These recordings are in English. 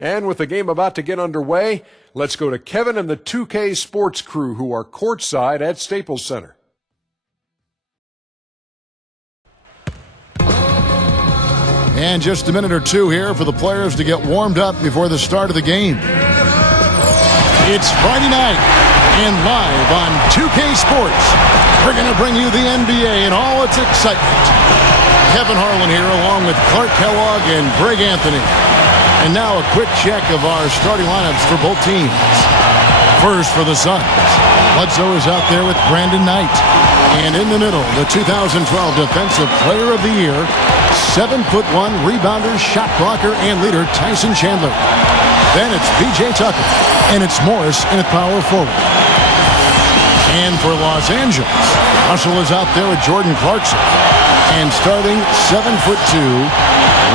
And with the game about to get underway, let's go to Kevin and the 2K Sports crew who are courtside at Staples Center. And just a minute or two here for the players to get warmed up before the start of the game. It's Friday night, and live on 2K Sports, we're going to bring you the NBA and all its excitement. Kevin Harlan here along with Clark Kellogg and Greg Anthony. And now a quick check of our starting lineups for both teams. First for the Suns, Bledsoe is out there with Brandon Knight. And in the middle, the 2012 Defensive Player of the Year, 7'1" rebounder, shot blocker, and leader Tyson Chandler. Then it's P.J. Tucker, and it's Morris in at power forward. And for Los Angeles, Russell is out there with Jordan Clarkson. And starting 7'2",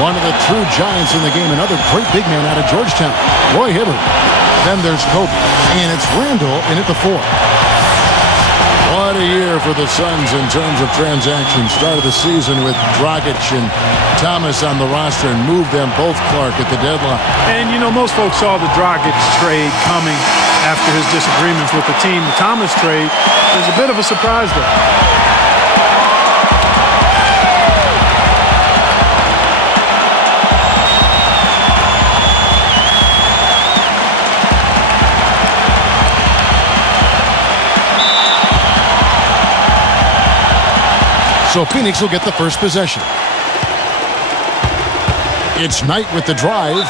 one of the true giants in the game, another great big man out of Georgetown, Roy Hibbert. Then there's Kobe, and it's Randall in at the 4. What a year for the Suns in terms of transactions. Started the season with Dragic and Thomas on the roster and moved them both, Clark, at the deadline. And, you know, most folks saw the Dragic trade coming after his disagreements with the team. The Thomas trade was a bit of a surprise, though. So Phoenix will get the first possession. It's Knight with the drive.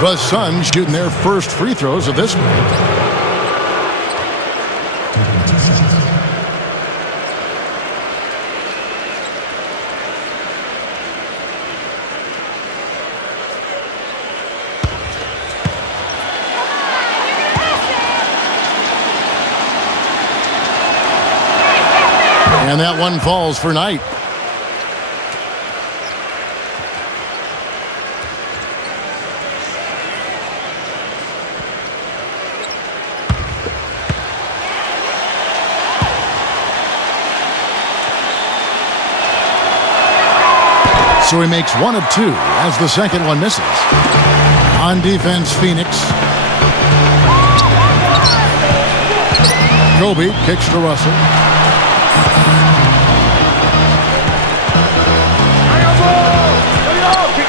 The Suns shooting their first free throws of this one. And that one falls for Knight. So he makes 1 of 2 as the second one misses. On defense, Phoenix. Kobe kicks to Russell.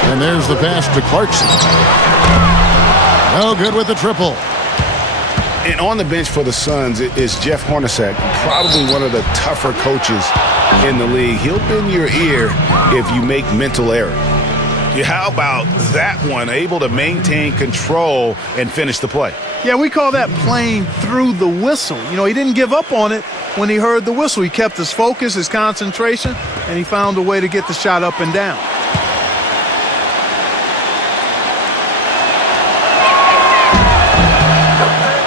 And there's the pass to Clarkson. No good with the triple. And on the bench for the Suns is Jeff Hornacek, probably one of the tougher coaches in the league. He'll bend your ear if you make mental errors. Yeah, how about that one? Able to maintain control and finish the play. Yeah, we call that playing through the whistle. You know, he didn't give up on it when he heard the whistle. He kept his focus, his concentration, and he found a way to get the shot up and down.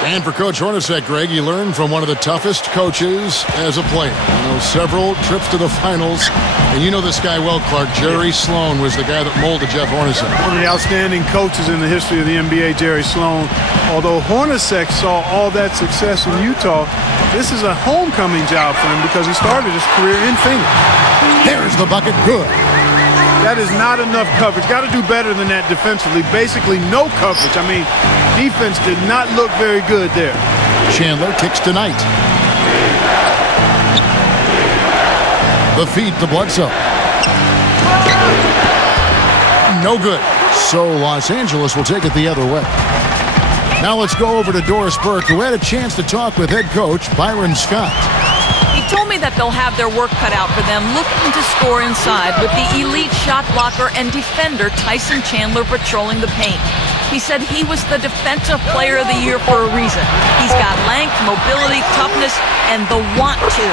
And for Coach Hornacek, Greg, you learned from one of the toughest coaches as a player. You know, several trips to the finals. And you know this guy well, Clark. Jerry Sloan was the guy that molded Jeff Hornacek. One of the outstanding coaches in the history of the NBA, Jerry Sloan. Although Hornacek saw all that success in Utah, this is a homecoming job for him because he started his career in Phoenix. There's the bucket. Good. That is not enough coverage. Got to do better than that defensively. Basically no coverage. I mean, defense did not look very good there. Chandler kicks to Knight. The feed to Bledsoe. No good. So Los Angeles will take it the other way. Now let's go over to Doris Burke, who had a chance to talk with head coach Byron Scott. He told me that they'll have their work cut out for them looking to score inside with the elite shot blocker and defender Tyson Chandler patrolling the paint. He said he was the Defensive Player of the Year for a reason. He's got length, mobility, toughness, and the want to.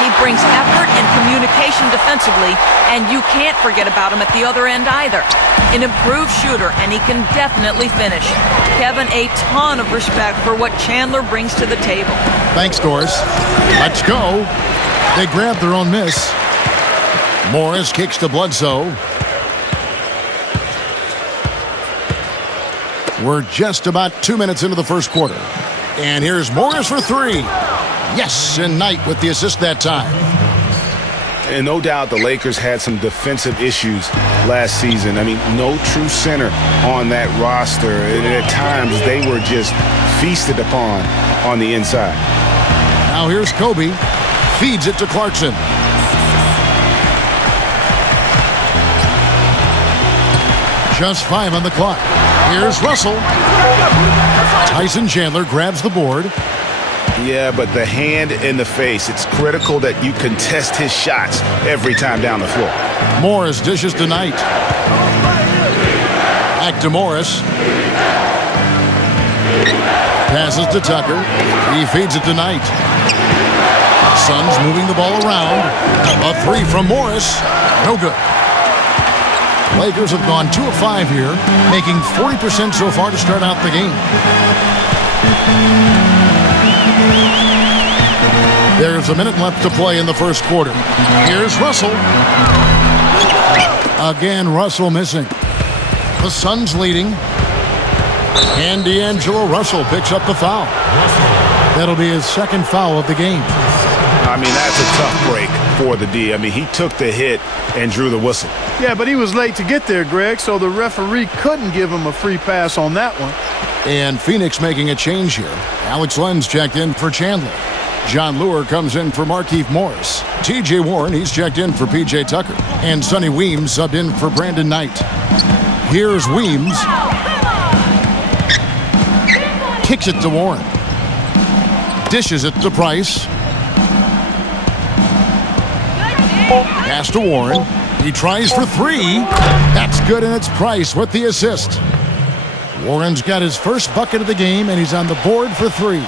He brings effort and communication defensively, and you can't forget about him at the other end either. An improved shooter, and he can definitely finish. Kevin, a ton of respect for what Chandler brings to the table. Thanks, Doris. Let's go. They grab their own miss. Morris kicks to Bledsoe. We're just about 2 minutes into the first quarter. And here's Morris for 3. Yes, and Knight with the assist that time. And no doubt the Lakers had some defensive issues last season. I mean, no true center on that roster. And at times, they were just feasted upon on the inside. Now here's Kobe. Feeds it to Clarkson. Just 5 on the clock. Here's Russell. Tyson Chandler grabs the board. Yeah, but the hand in the face, it's critical that you contest his shots every time down the floor. Morris dishes to Knight. Back to Morris. Passes to Tucker. He feeds it to Knight. Suns moving the ball around. A 3 from Morris. No good. Lakers have gone 2 of 5 here, making 40% so far to start out the game. There's a minute left to play in the first quarter. Here's Russell. Again, Russell missing. The Suns leading. And D'Angelo Russell picks up the foul. That'll be his second foul of the game. I mean, that's a tough break for the D. I mean, he took the hit and drew the whistle. Yeah, but he was late to get there, Greg, so the referee couldn't give him a free pass on that one. And Phoenix making a change here. Alex Lenz checked in for Chandler. John Lure comes in for Markieff Morris. T.J. Warren, he's checked in for P.J. Tucker. And Sonny Weems subbed in for Brandon Knight. Here's Weems. Kicks it to Warren. Dishes it to Price. Pass to Warren. He tries for 3. That's good, and it's Price with the assist. Warren's got his first bucket of the game, and he's on the board for 3.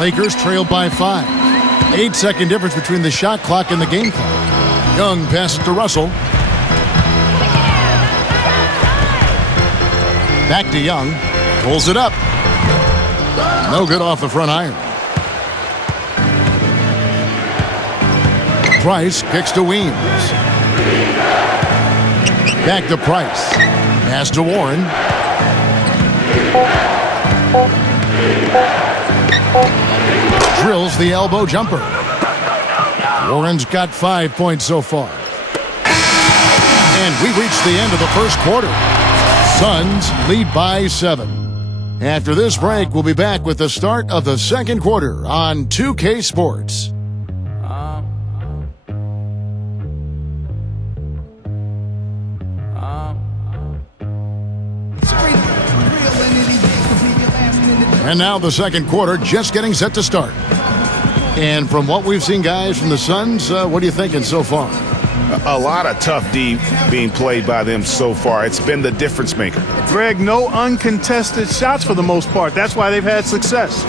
Lakers trailed by 5. 8-second difference between the shot clock and the game clock. Young passes to Russell. Back to Young. Pulls it up. No good off the front iron. Price kicks to Weems. Back to Price. Pass to Warren. Drills the elbow jumper. Warren's got 5 points so far. And we reach the end of the first quarter. Suns lead by 7. After this break, we'll be back with the start of the second quarter on 2K Sports. And now the second quarter just getting set to start. And from what we've seen, guys, from the Suns, what are you thinking so far? A lot of tough D being played by them so far. It's been the difference maker. Greg, no uncontested shots for the most part. That's why they've had success.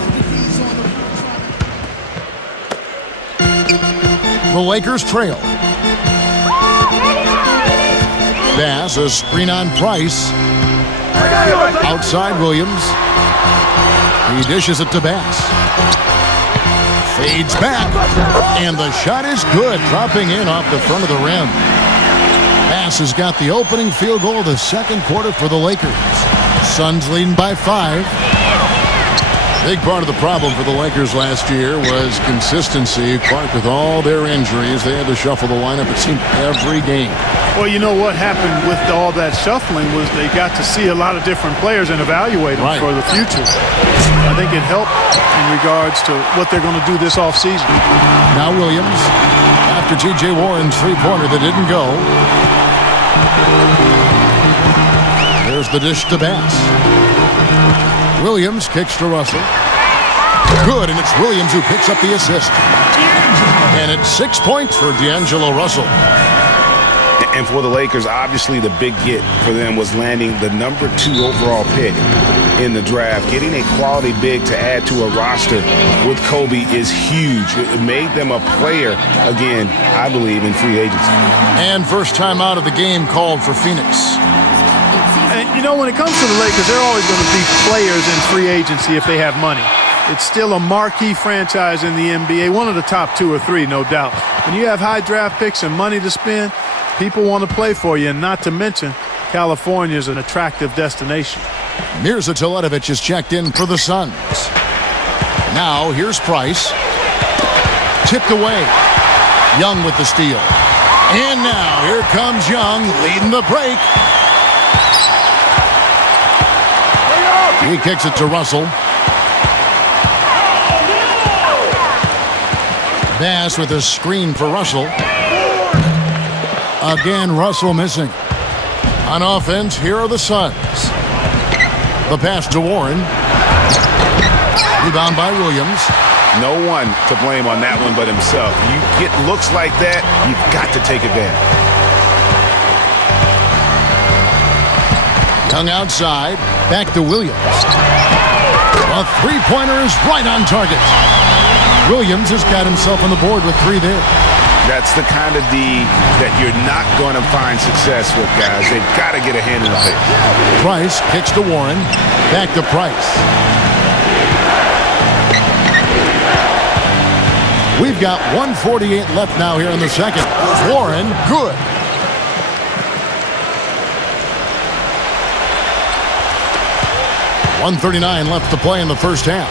The Lakers trail. Bass, a screen on Price. Outside Williams. He dishes it to Bass. Fades back. And the shot is good, dropping in off the front of the rim. Bass has got the opening field goal of the second quarter for the Lakers. Suns leading by 5. Big part of the problem for the Lakers last year was consistency. Clark, with all their injuries, they had to shuffle the lineup, it seemed, every game. Well, you know what happened with all that shuffling was they got to see a lot of different players and evaluate them for the future. I think it helped in regards to what they're going to do this offseason. Now Williams, after T.J. Warren's three-pointer that didn't go. There's the dish to Bass. Williams kicks to Russell. Good, and it's Williams who picks up the assist. And it's 6 points for D'Angelo Russell. And for the Lakers, obviously the big get for them was landing the number 2 overall pick in the draft. Getting a quality big to add to a roster with Kobe is huge. It made them a player, again, I believe, in free agency. And first time out of the game called for Phoenix. And, you know, when it comes to the Lakers, they're always going to be players in free agency if they have money. It's still a marquee franchise in the NBA, one of the top 2 or 3, no doubt. When you have high draft picks and money to spend, people want to play for you, and not to mention, California is an attractive destination. Mirza Teletovic is checked in for the Suns. Now, here's Price. Tipped away. Young with the steal. And now, here comes Young leading the break. He kicks it to Russell. Bass with a screen for Russell. Again, Russell missing. On offense, here are the Suns. The pass to Warren. Rebound by Williams. No one to blame on that one but himself. You get looks like that, you've got to take advantage. Young outside. Back to Williams. A three-pointer is right on target. Williams has got himself on the board with 3 there. That's the kind of D that you're not going to find success with, guys. They've got to get a hand in the face. Price kicks to Warren. Back to Price. We've got 1:48 left now here in the second. Warren, good. $1:39 left to play in the first half.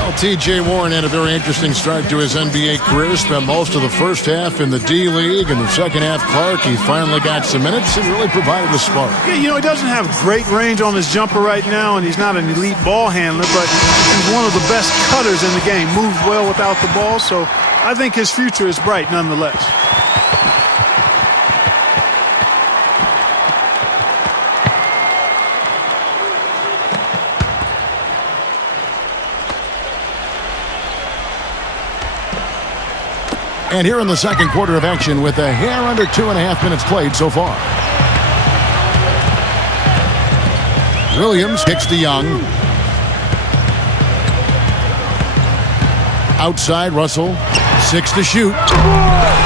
Well, T.J. Warren had a very interesting start to his NBA career. Spent most of the first half in the D-League. In the second half, Clark, he finally got some minutes and really provided a spark. Yeah, you know, he doesn't have great range on his jumper right now, and he's not an elite ball handler, but he's one of the best cutters in the game. Moves well without the ball, so I think his future is bright nonetheless. And here in the second quarter of action with a hair under 2.5 minutes played so far. Williams kicks to Young. Outside, Russell. 6 to shoot.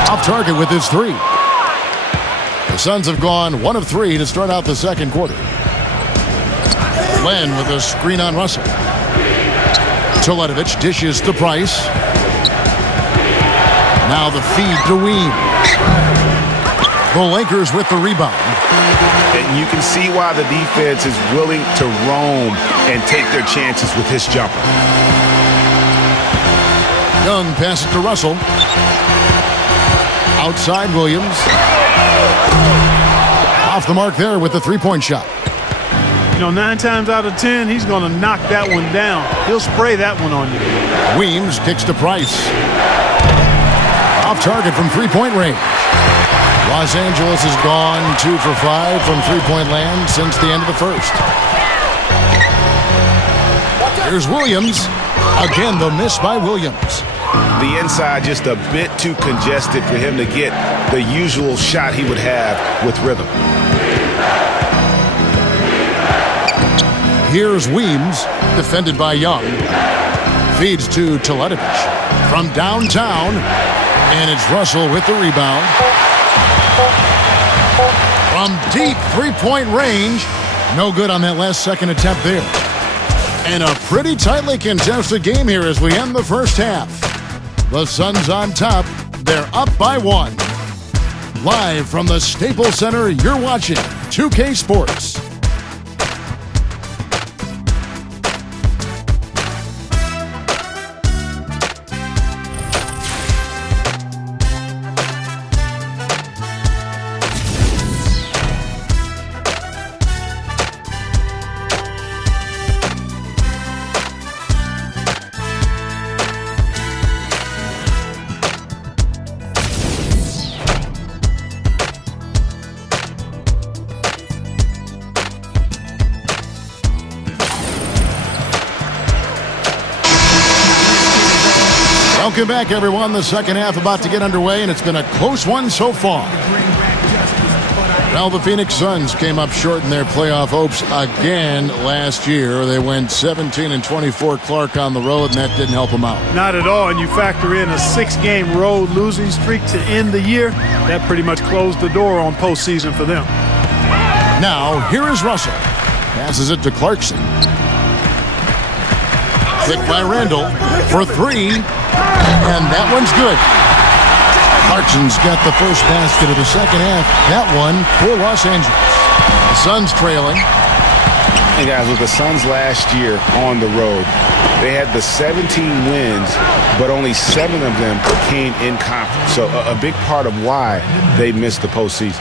Off target with his 3. The Suns have gone 1 of 3 to start out the second quarter. Len with a screen on Russell. Teletovic dishes to Price. Now the feed to Weems. The Lakers with the rebound. And you can see why the defense is willing to roam and take their chances with his jumper. Young passes to Russell. Outside, Williams. Off the mark there with the three-point shot. You know, 9 times out of 10, he's going to knock that one down. He'll spray that one on you. Weems kicks to Price. Off target from three-point range. Los Angeles has gone 2 for 5 from three-point land since the end of the first. Here's Williams. Again, the miss by Williams. The inside just a bit too congested for him to get the usual shot he would have with rhythm. Here's Weems, defended by Young. Feeds to Teletovic from downtown. And it's Russell with the rebound. From deep three-point range. No good on that last second attempt there. And a pretty tightly contested game here as we end the first half. The Suns on top. They're up by 1. Live from the Staples Center, you're watching 2K Sports. Welcome back, everyone. The second half about to get underway, and it's been a close one so far. Well, the Phoenix Suns came up short in their playoff hopes again last year. They went 17-24 Clark on the road, and that didn't help them out. Not at all, and you factor in a 6-game road losing streak to end the year. That pretty much closed the door on postseason for them. Now, here is Russell. Passes it to Clarkson. Kick by Randall for 3. And that one's good. Clarkson's got the first basket of the second half. That one for Los Angeles. The Suns trailing. And guys, with the Suns last year on the road, they had the 17 wins, but only 7 of them came in conference. So a big part of why they missed the postseason.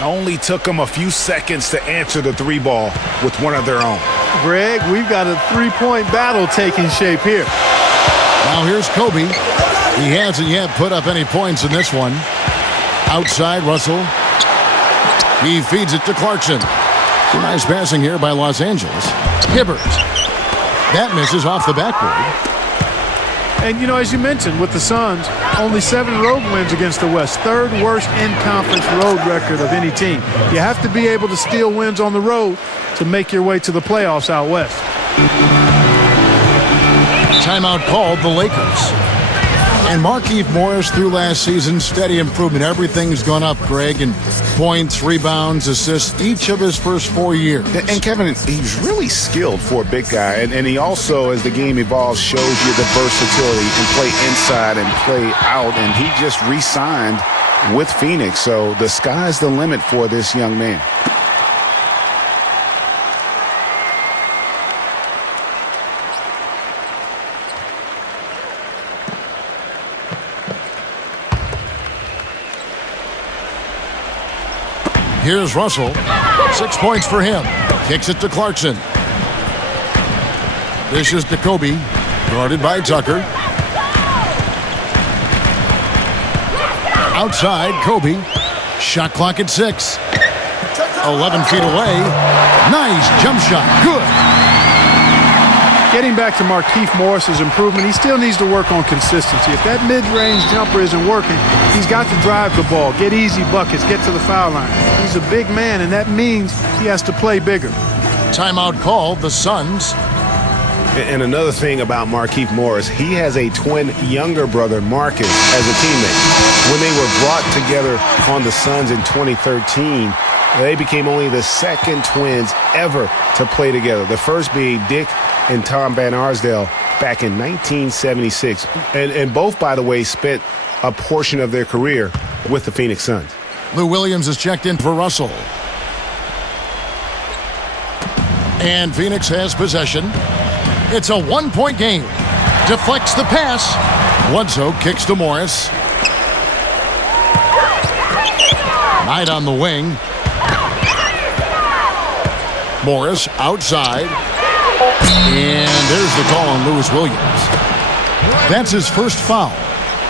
Only took them a few seconds to answer the 3 ball with one of their own. Greg, we've got a 3-point battle taking shape here. Now here's Kobe. He hasn't yet put up any points in this one. Outside, Russell. He feeds it to Clarkson. Some nice passing here by Los Angeles. Hibbert. That misses off the backboard. And, you know, as you mentioned, with the Suns, only 7 road wins against the West. 3rd worst in-conference road record of any team. You have to be able to steal wins on the road to make your way to the playoffs out west. Timeout called the Lakers. And Markieff Morris through last season, steady improvement. Everything's gone up, Greg, in points, rebounds, assists, each of his first 4 years. And Kevin, he's really skilled for a big guy. And he also, as the game evolves, shows you the versatility. He can play inside and play out. And he just re-signed with Phoenix. So the sky's the limit for this young man. Here's Russell. 6 points for him. Kicks it to Clarkson. Dishes to Kobe. Guarded by Tucker. Outside, Kobe. Shot clock at 6. 11 feet away. Nice jump shot. Good. Getting back to Markieff Morris's improvement, he still needs to work on consistency. If that mid-range jumper isn't working, he's got to drive the ball, get easy buckets, get to the foul line. He's a big man, and that means he has to play bigger. Timeout called the Suns. And another thing about Markieff Morris, he has a twin younger brother, Marcus, as a teammate. When they were brought together on the Suns in 2013, they became only the 2nd twins ever to play together. The first being Dick and Tom Van Arsdale back in 1976. And both, by the way, spent a portion of their career with the Phoenix Suns. Lou Williams is checked in for Russell. And Phoenix has possession. It's a 1-point game. Deflects the pass. Bledsoe kicks to Morris. Knight on the wing. Morris outside. And there's the call on Lewis Williams. That's his first foul.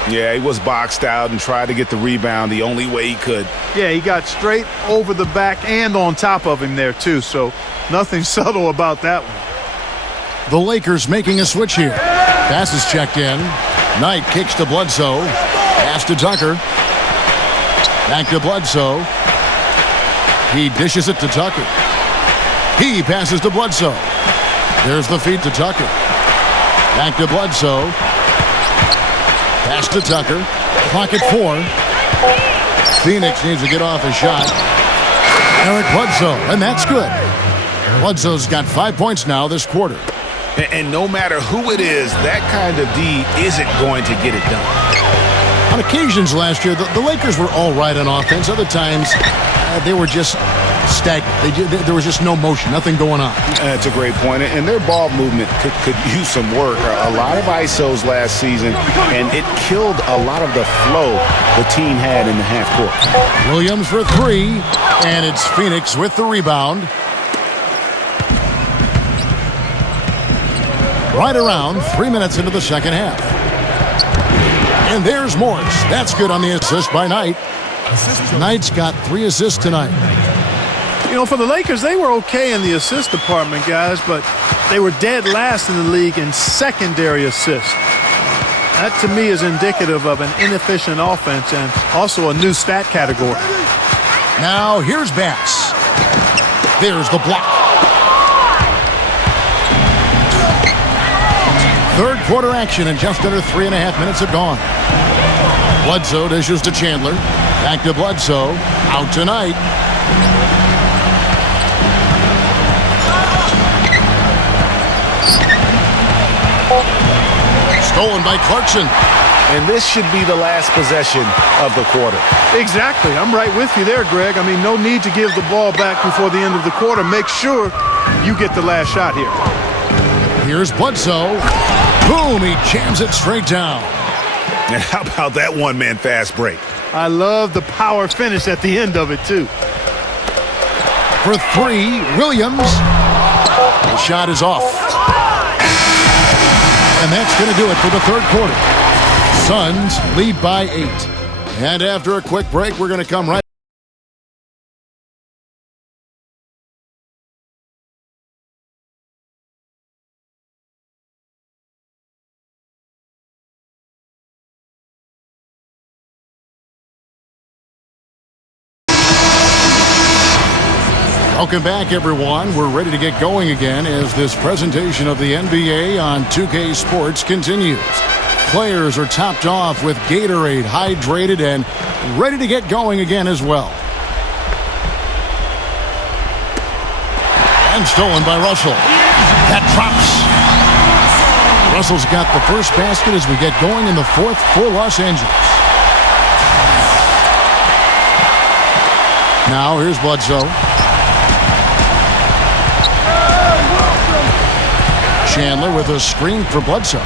Yeah, he was boxed out and tried to get the rebound the only way he could. Yeah, he got straight over the back and on top of him there, too, so nothing subtle about that one. The Lakers making a switch here. Pass is checked in. Knight kicks to Bledsoe. Pass to Tucker. Back to Bledsoe. He dishes it to Tucker. He passes to Bledsoe. There's the feed to Tucker. Back to Bledsoe. Pass to Tucker. Clock at 4. Phoenix needs to get off a shot. Eric Bledsoe, and that's good. Bledsoe's got 5 points now this quarter. And no matter who it is, that kind of D isn't going to get it done. On occasions last year, the Lakers were all right on offense. Other times, they were just stagnant. There was just no motion, nothing going on. That's a great point. And their ball movement could use some work. A lot of ISOs last season, and it killed a lot of the flow the team had in the half court. Williams for 3, and it's Phoenix with the rebound. Right around 3 minutes into the second half. And there's Morris. That's good on the assist by Knight. Knight's got 3 assists tonight. You know, for the Lakers, they were okay in the assist department, guys, but they were dead last in the league in secondary assists. That, to me, is indicative of an inefficient offense and also a new stat category. Now, here's Bass. There's the block. Third quarter action, and just under 3.5 minutes have gone. Bledsoe dishes to Chandler. Back to Bledsoe. Out tonight. Stolen by Clarkson. And this should be the last possession of the quarter. Exactly. I'm right with you there, Greg. I mean, no need to give the ball back before the end of the quarter. Make sure you get the last shot here. Here's Bledsoe. Boom, he jams it straight down. And how about that one-man fast break? I love the power finish at the end of it, too. For three, Williams. The shot is off. And that's going to do it for the third quarter. Suns lead by 8. And after a quick break, we're going to come right. Welcome back, everyone. We're ready to get going again as this presentation of the NBA on 2K Sports continues. Players are topped off with Gatorade, hydrated, and ready to get going again as well. And stolen by Russell. That drops. Russell's got the first basket as we get going in the fourth for Los Angeles. Now here's Bledsoe. Chandler with a screen for Bledsoe.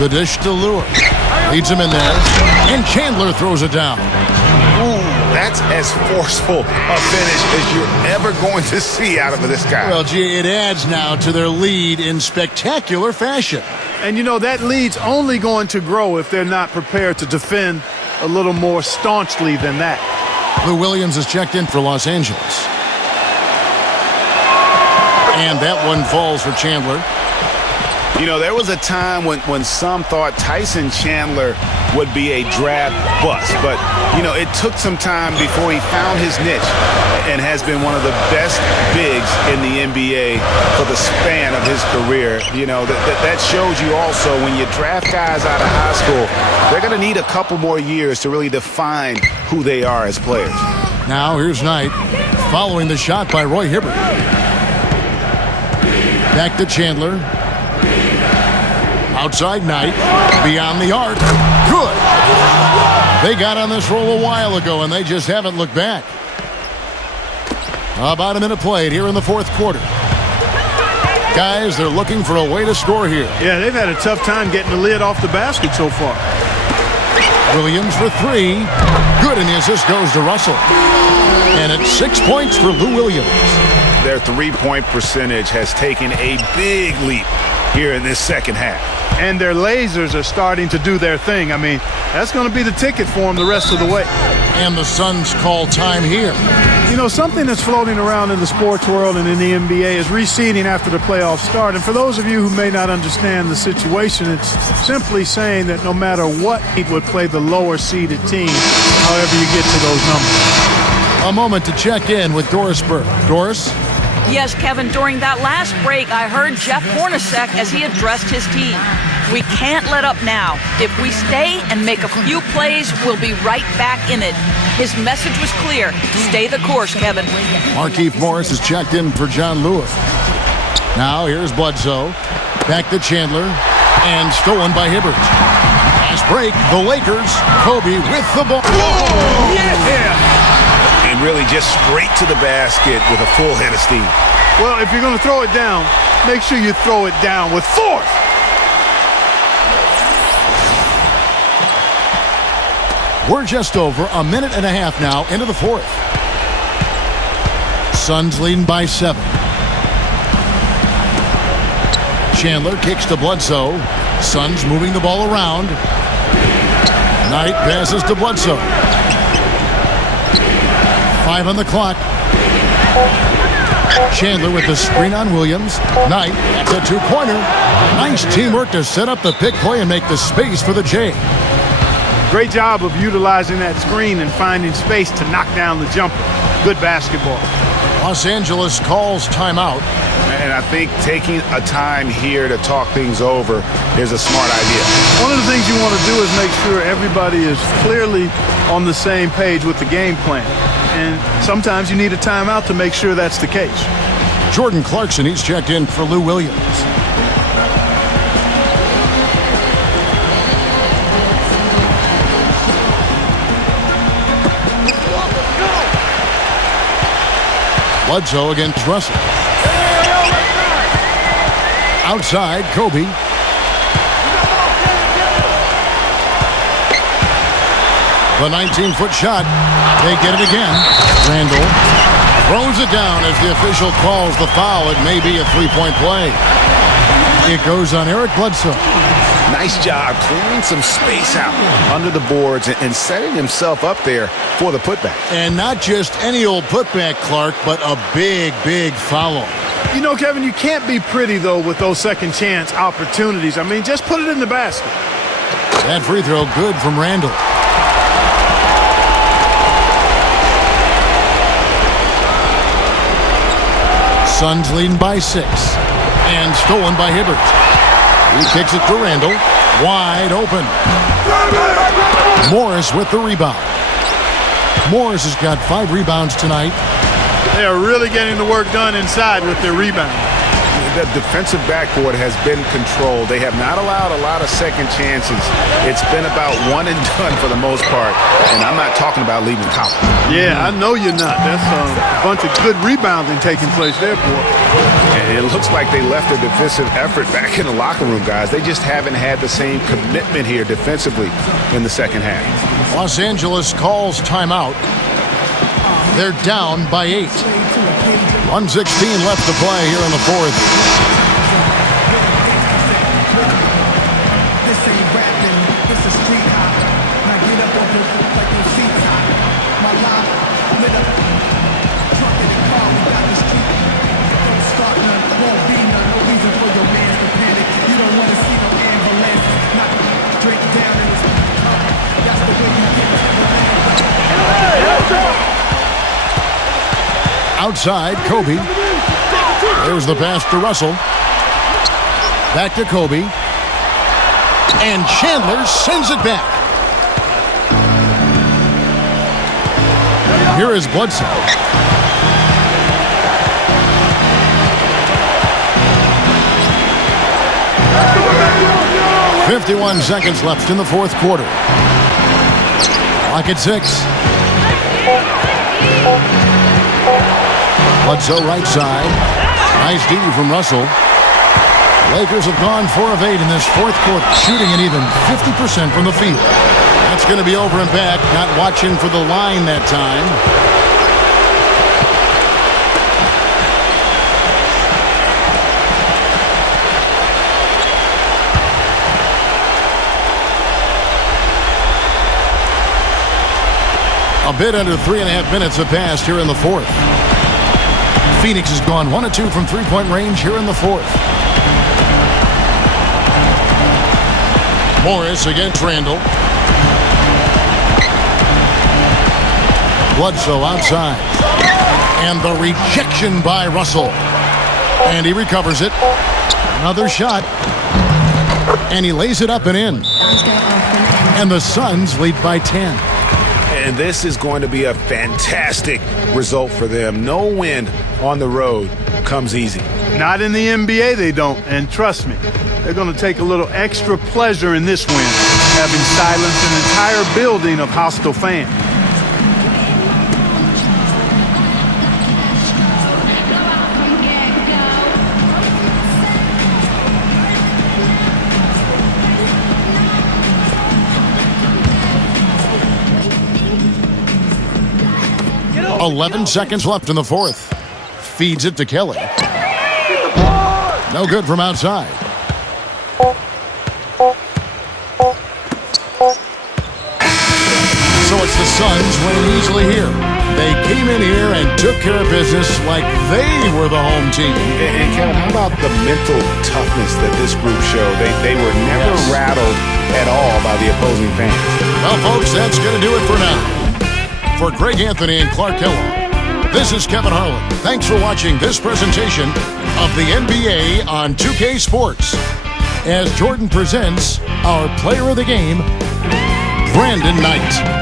The dish to Lure. Leads him in there. And Chandler throws it down. Ooh, that's as forceful a finish as you're ever going to see out of this guy. Well, gee, it adds now to their lead in spectacular fashion. And, you know, that lead's only going to grow if they're not prepared to defend a little more staunchly than that. Lou Williams is checked in for Los Angeles. And that one falls for Chandler. You know, there was a time when some thought Tyson Chandler would be a draft bust. But, you know, it took some time before he found his niche and has been one of the best bigs in the NBA for the span of his career. You know, that shows you also when you draft guys out of high school, they're going to need a couple more years to really define who they are as players. Now here's Knight following the shot by Roy Hibbert. Back to Chandler. Outside Knight, beyond the arc. Good. They got on this roll a while ago, and they just haven't looked back. About a minute played here in the fourth quarter. Guys, they're looking for a way to score here. Yeah, they've had a tough time getting the lid off the basket so far. Williams for three. Good, and the assist goes to Russell. And it's 6 points for Lou Williams. Their three-point percentage has taken a big leap here in this second half. And their lasers are starting to do their thing. I mean, that's going to be the ticket for them the rest of the way. And the Suns call time here. You know, something that's floating around in the sports world and in the NBA is reseeding after the playoffs start. And for those of you who may not understand the situation, it's simply saying that no matter what, it would play the lower seeded team, however you get to those numbers. A moment to check in with Doris Burke. Doris? Yes, Kevin, during that last break, I heard Jeff Hornacek as he addressed his team. We can't let up now. If we stay and make a few plays, we'll be right back in it. His message was clear. Stay the course, Kevin. Markieff Morris is checked in for John Lewis. Now here's Bledsoe. Back to Chandler. And stolen by Hibbert. Last break, the Lakers. Kobe with the ball. Oh, yeah! And really just straight to the basket with a full head of steam. Well, if you're going to throw it down, make sure you throw it down with force. We're just over a minute and a half now into the fourth. Suns leading by 7. Chandler kicks to Bledsoe. Suns moving the ball around. Knight passes to Bledsoe. 5 on the clock. Chandler with the screen on Williams. Knight at the two-pointer. Nice teamwork to set up the pick play and make the space for the J. Great job of utilizing that screen and finding space to knock down the jumper. Good basketball. Los Angeles calls timeout. And I think taking a time here to talk things over is a smart idea. One of the things you want to do is make sure everybody is clearly on the same page with the game plan. And sometimes you need a timeout to make sure that's the case. Jordan Clarkson, he's checked in for Lou Williams. Bledsoe against Russell. Outside, Kobe. The 19-foot shot. They get it again. Randall throws it down as the official calls the foul. It may be a three-point play. It goes on Eric Bledsoe. Nice job clearing some space out under the boards and setting himself up there for the putback. And not just any old putback, Clark, but a big, big foul. You know, Kevin, you can't be pretty, though, with those second chance opportunities. I mean, just put it in the basket. That free throw good from Randall. Suns leading by 6. And stolen by Hibbert. He kicks it to Randall. Wide open. Morris with the rebound. Morris has got 5 rebounds tonight. They are really getting the work done inside with their rebound. The defensive backboard has been controlled. They have not allowed a lot of second chances. It's been about one and done for the most part. And I'm not talking about leaving college. Yeah, I know you're not. That's a bunch of good rebounding taking place there, boy. And it looks like they left their defensive effort back in the locker room, guys. They just haven't had the same commitment here defensively in the second half. Los Angeles calls timeout. They're down by 8. 1:16 left to play here in the fourth. This ain't rapping, this is street hop. Now get up on your like your seats hot. My life lit up. Truck in the car, we got the street. Don't start none, won't be none. No reason for your man to panic. You don't want to see no ambulance. Not straight down in his car. That's the way you get it. Outside, Kobe. There's the pass to Russell. Back to Kobe. And Chandler sends it back. Here is Bledsoe. "51 seconds left in the fourth quarter. Clock at 6. Bledsoe right side. Nice D from Russell. Lakers have gone 4 of 8 in this fourth quarter, shooting at even 50% from the field. That's going to be over and back. Not watching for the line that time. A bit under 3.5 minutes have passed here in the fourth. Phoenix has gone 1 of 2 from three-point range here in the fourth. Morris against Randall. Bledsoe outside. And the rejection by Russell. And he recovers it. Another shot. And he lays it up and in. And the Suns lead by 10. And this is going to be a fantastic result for them. No win on the road comes easy. Not in the NBA, they don't. And trust me, they're going to take a little extra pleasure in this win, having silenced an entire building of hostile fans. – 11 seconds left in the fourth. Feeds it to Kelly. No good from outside. So it's the Suns winning easily here. They came in here and took care of business like they were the home team. And Kevin, how about the mental toughness that this group showed? They were never rattled at all by the opposing fans. Well, folks, that's going to do it for now. For Greg Anthony and Clark Kellogg, this is Kevin Harlan. Thanks for watching this presentation of the NBA on 2K Sports. As Jordan presents our player of the game, Brandon Knight.